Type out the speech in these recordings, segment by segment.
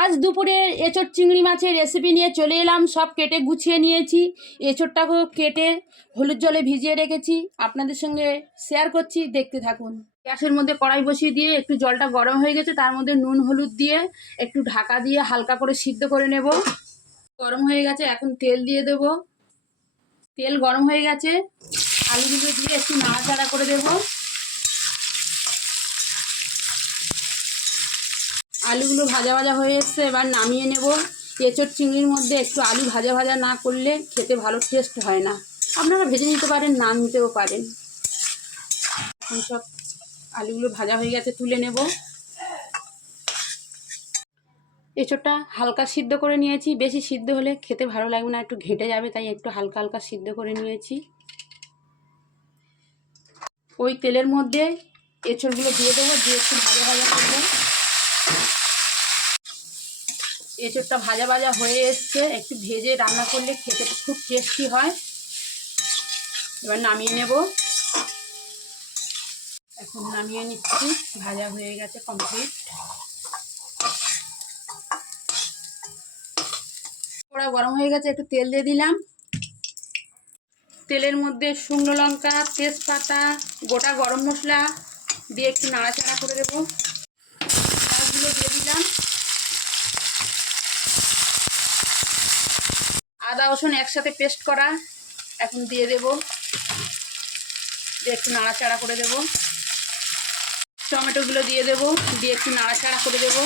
আজ দুপুরে এঁচোড় চিংড়ি মাছের রেসিপি নিয়ে চলে এলাম। সব কেটে গুছিয়ে নিয়েছি। এঁচোড়টাকেও কেটে হলুদ জলে ভিজিয়ে রেখেছি, আপনাদের সঙ্গে শেয়ার করছি, দেখতে থাকুন। গ্যাসের মধ্যে কড়াই বসিয়ে দিয়ে একটু জলটা গরম হয়ে গেছে, তার মধ্যে নুন হলুদ দিয়ে একটু ঢাকা দিয়ে হালকা করে সিদ্ধ করে নেব। গরম হয়ে গেছে, এখন তেল দিয়ে দেব। তেল গরম হয়ে গেছে, আলুগুলো দিয়ে একটু নাড়াচাড়া করে দেব। আলুগুলো ভাজা ভাজা হয়ে এসছে, এবার নামিয়ে নেব। এঁচোড় চিংড়ির মধ্যে একটু আলু ভাজা ভাজা না করলে খেতে ভালো টেস্ট হয় না। আপনারা ভেজে নিতে পারেন, না নিতেও পারেন। এখন সব আলুগুলো ভাজা হয়ে গেছে, তুলে নেব। এঁচোড়টা হালকা সিদ্ধ করে নিয়েছি, বেশি সিদ্ধ হলে খেতে ভালো লাগবে না, একটু ঘেঁটে যাবে, তাই একটু হালকা হালকা সিদ্ধ করে নিয়েছি। ওই তেলের মধ্যে এঁচোড়গুলো দিয়ে দেবো, দিয়ে একটু ভাজা ভাজা করবো। এঁচোড়টা ভাজা ভাজা হয়ে এসছে, একটু ভেজে রান্না করলে খেতে খুব টেস্টি হয়। এবার নামিয়ে নেব। এখন নামিয়ে নিচ্ছি, ভাজা হয়ে গেছে কমপ্লিট। কড়া গরম হয়ে গেছে, একটু তেল দিয়ে দিলাম। তেলের মধ্যে শুকনো লঙ্কা, তেজপাতা, গোটা গরম মশলা দিয়ে একটু নাড়াচাড়া করে দেবো। পেঁয়াজগুলো দিয়ে দিলাম। আদা রসুন একসাথে পেস্ট করা এখন দিয়ে দেব, দিয়ে একটু নাড়াচাড়া করে দেব। টমেটোগুলো দিয়ে দেব, দিয়ে একটু নাড়াচাড়া করে দেব।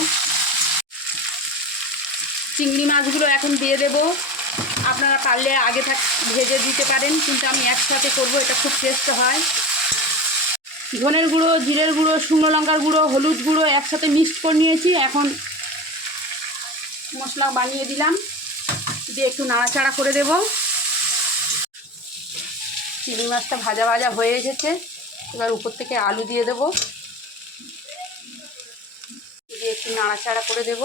চিংড়ি মাছগুলো এখন দিয়ে দেব। আপনারা পারলে আগে ভেজে দিতে পারেন, কিন্তু আমি একসাথে করব, এটা খুব টেস্ট হয়। ধনের গুঁড়ো, জিরের গুঁড়ো, শুকনো লঙ্কার গুঁড়ো, হলুদ গুঁড়ো একসাথে মিক্সড করে নিয়েছি। এখন মশলা বানিয়ে দিলাম, দিয়ে একটু নাড়াচাড়া করে দেব। চিংড়ি মাছটা ভাজা ভাজা হয়ে এসেছে, এবার উপর থেকে আলু দিয়ে দেব, দিয়ে একটু নাড়াচাড়া করে দেব।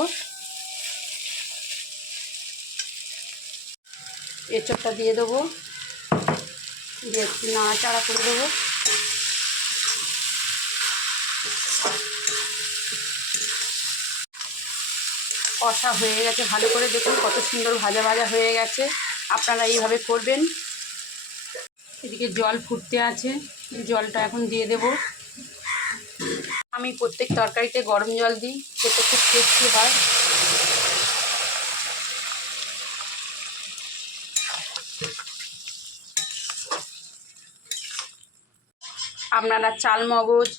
এঁচোড়টা দিয়ে দেবো, দিয়ে একটু নাড়াচাড়া করে দেবো। কষা হয়ে গেছে ভালো করে, দেখুন কত সুন্দর ভাজা ভাজা হয়ে গেছে। আপনারা এইভাবে করবেন। এদিকে জল ফুটতে আছে, জলটা এখন দিয়ে দেব। আমি প্রত্যেক তরকারিতে গরম জল দিই, খেতে খুব টেস্টি হয়। আপনারা চাল মগজ,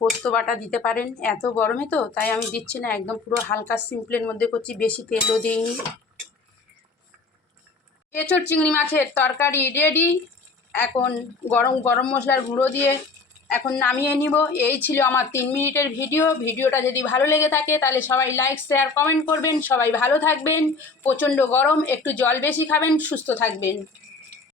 পোস্ত বাটা দিতে পারেন। এত গরমে তো তাই আমি দিচ্ছি না, একদম পুরো হালকা সিম্পলের মধ্যে করছি, বেশি তেলও দিইনি। এঁচোড় চিংড়ি মাছের তরকারি রেডি। এখন গরম গরম মশলার গুঁড়ো দিয়ে এখন নামিয়ে নিব। এই ছিল আমার 3 মিনিটের ভিডিওটা যদি ভালো লেগে থাকে তাহলে সবাই লাইক শেয়ার কমেন্ট করবেন। সবাই ভালো থাকবেন। প্রচণ্ড গরম, একটু জল বেশি খাবেন, সুস্থ থাকবেন।